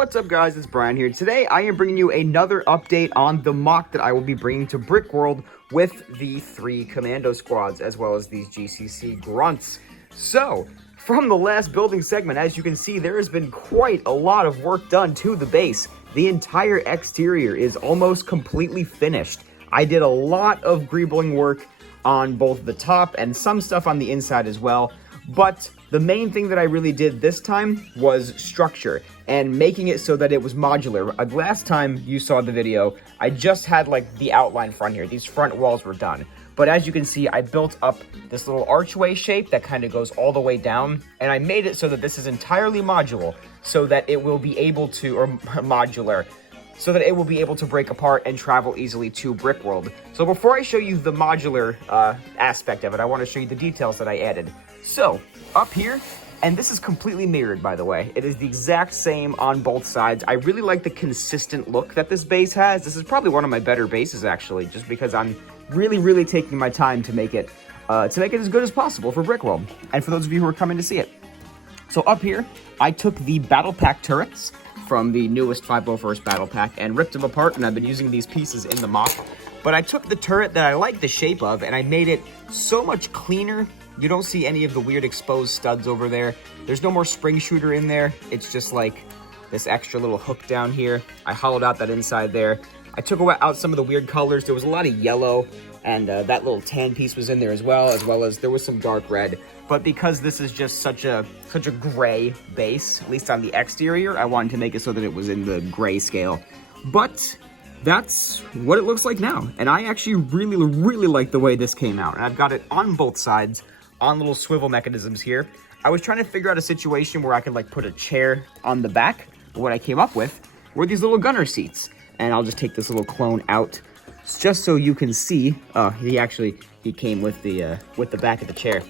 What's up, guys? It's Brian here. Today I am bringing you another update on the MOC that I will be bringing to Brickworld with the 3 Commando squads as well as these GCC grunts. So, from the last building segment, as you can see, there has been quite a lot of work done to the base. The entire exterior is almost completely finished. I did a lot of greebling work on both the top and some stuff on the inside as well, but the main thing that I really did this time was structure and making it so that it was modular. Last time you saw the video, I just had like the outline front here. These front walls were done. But as you can see, I built up this little archway shape that kind of goes all the way down, and I made it so that this is entirely modular, so that it will be able to, or modular, so that it will be able to break apart and travel easily to Brickworld. So before I show you the modular aspect of it, I want to show you the details that I added. So, up here, and this is completely mirrored, by the way. It is the exact same on both sides. I really like the consistent look that this base has. This is probably one of my better bases, actually, just because I'm really taking my time to make it as good as possible for Brickworld, and for those of you who are coming to see it. So up here, I took the Battle Pack turrets from the newest 501st Battle Pack and ripped them apart, and I've been using these pieces in the MOC. But I took the turret that I like the shape of, and I made it so much cleaner. You don't see any of the weird exposed studs over there. There's no more spring shooter in there. It's just like this extra little hook down here. I hollowed out that inside there. I took out some of the weird colors. There was a lot of yellow, and that little tan piece was in there as well as there was some dark red. But because this is just such a gray base, at least on the exterior, I wanted to make it so that it was in the gray scale. But that's what it looks like now. And I actually really like the way this came out. And I've got it on both sides, on little swivel mechanisms here. I was trying to figure out a situation where I could like put a chair on the back. But what I came up with were these little gunner seats. And I'll just take this little clone out just so you can see. He came with the back of the chair.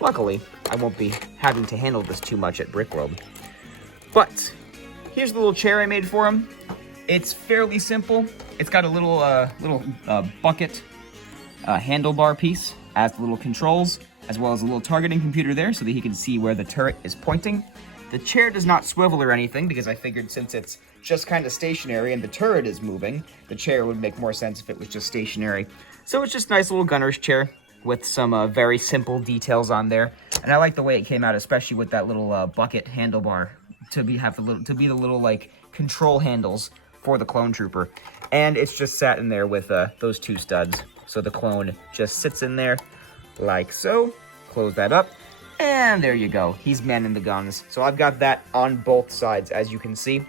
Luckily, I won't be having to handle this too much at Brickworld. But here's the little chair I made for him. It's fairly simple. It's got a little bucket handlebar piece as the little controls, as well as a little targeting computer there so that he can see where the turret is pointing. The chair does not swivel or anything because I figured since it's just kind of stationary and the turret is moving, the chair would make more sense if it was just stationary. So it's just a nice little gunner's chair with some very simple details on there. And I like the way it came out, especially with that little bucket handlebar to be the little like control handles for the clone trooper. And it's just sat in there with those 2 studs. So the clone just sits in there like so. Close that up. And there you go. He's manning the guns. So I've got that on both sides, as you can see.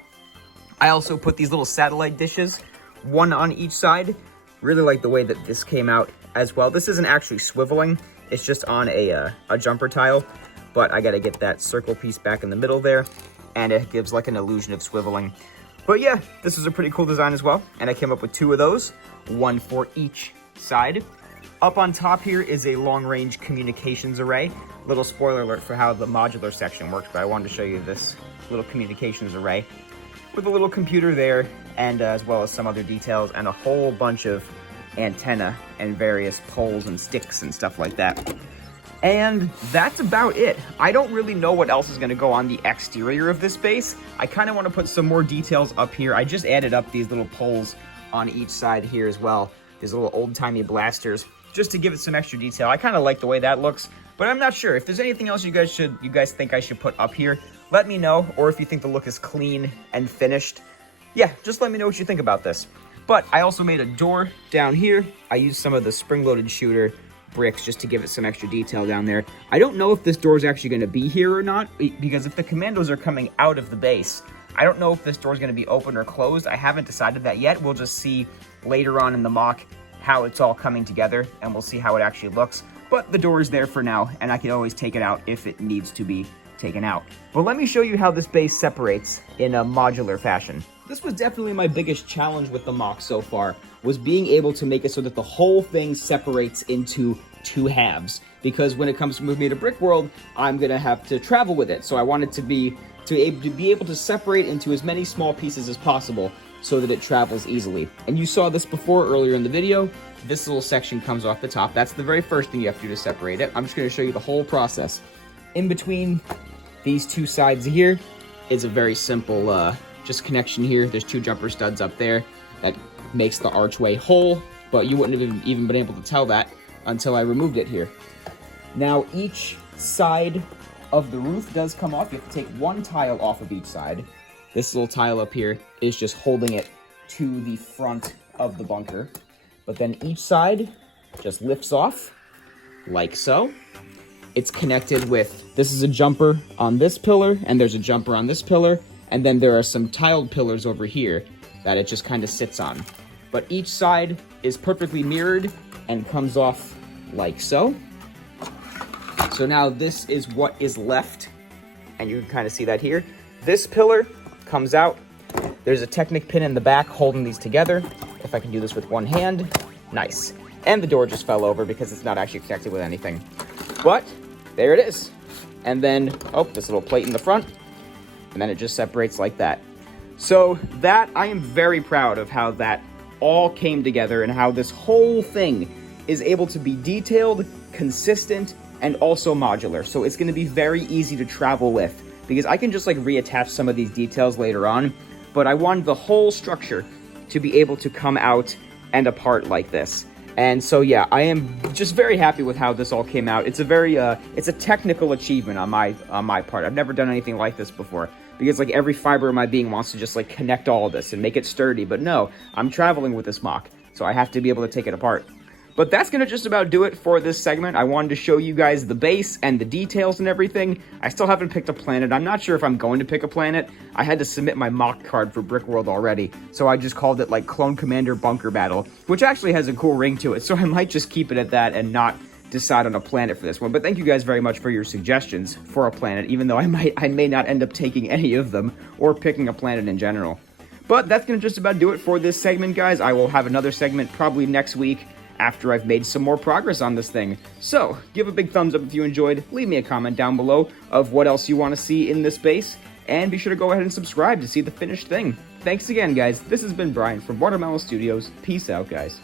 I also put these little satellite dishes, one on each side. Really like the way that this came out as well. This isn't actually swiveling. It's just on a jumper tile. But I got to get that circle piece back in the middle there. And it gives like an illusion of swiveling. But yeah, this is a pretty cool design as well. And I came up with 2 of those, one for each side. Up on top here is a long-range communications array. Little spoiler alert for how the modular section works, but I wanted to show you this little communications array with a little computer there, and as well as some other details and a whole bunch of antenna and various poles and sticks and stuff like that. And that's about it. I don't really know what else is going to go on the exterior of this base. I kind of want to put some more details up here. I just added up these little poles on each side here as well. These little old-timey blasters, just to give it some extra detail. I kind of like the way that looks, but I'm not sure. If there's anything else you guys think I should put up here, let me know. Or if you think the look is clean and finished, yeah, just let me know what you think about this. But I also made a door down here. I used some of the spring-loaded shooter bricks just to give it some extra detail down there. I don't know if this door is actually going to be here or not, because if the Commandos are coming out of the base, I don't know if this door is going to be open or closed. I haven't decided that yet. We'll just see later on in the MOC how it's all coming together, and we'll see how it actually looks. But the door is there for now, and I can always take it out if it needs to be taken out. But let me show you how this base separates in a modular fashion. This was definitely my biggest challenge with the MOC so far, was being able to make it so that the whole thing separates into 2 halves. Because when it comes to moving me to Brickworld, I'm gonna have to travel with it. So I wanted to be able to separate into as many small pieces as possible so that it travels easily. And you saw this before earlier in the video. This little section comes off the top. That's the very first thing you have to do to separate it. I'm just going to show you the whole process. In between these 2 sides here is a very simple just connection here. There's 2 jumper studs up there that makes the archway whole, but you wouldn't have even been able to tell that until I removed it here. Now, each side of the roof does come off. You have to take 1 tile off of each side. This little tile up here is just holding it to the front of the bunker. But then each side just lifts off, like so. It's connected with, this is a jumper on this pillar, and there's a jumper on this pillar, and then there are some tiled pillars over here that it just kind of sits on. But each side is perfectly mirrored and comes off like so. So now this is what is left, and you can kind of see that here. This pillar comes out. There's a Technic pin in the back holding these together. If I can do this with one hand, nice. And the door just fell over because it's not actually connected with anything. But there it is. And then, oh, this little plate in the front, and then it just separates like that. So that, I am very proud of how that all came together and how this whole thing is able to be detailed, consistent, and also modular. So it's going to be very easy to travel with because I can just like reattach some of these details later on, but I wanted the whole structure to be able to come out and apart like this. And so yeah, I am just very happy with how this all came out. It's a very it's a technical achievement on my part. I've never done anything like this before because like every fiber of my being wants to just like connect all of this and make it sturdy, but no, I'm traveling with this MOC, so I have to be able to take it apart. But that's going to just about do it for this segment. I wanted to show you guys the base and the details and everything. I still haven't picked a planet. I'm not sure if I'm going to pick a planet. I had to submit my MOC card for Brickworld already, so I just called it like Clone Commander Bunker Battle, which actually has a cool ring to it, so I might just keep it at that and not decide on a planet for this one. But thank you guys very much for your suggestions for a planet, even though I may not end up taking any of them or picking a planet in general. But that's going to just about do it for this segment, guys. I will have another segment probably next week after I've made some more progress on this thing. So, give a big thumbs up if you enjoyed, leave me a comment down below of what else you want to see in this base, and be sure to go ahead and subscribe to see the finished thing. Thanks again, guys. This has been Brian from Watermelon Studios. Peace out, guys.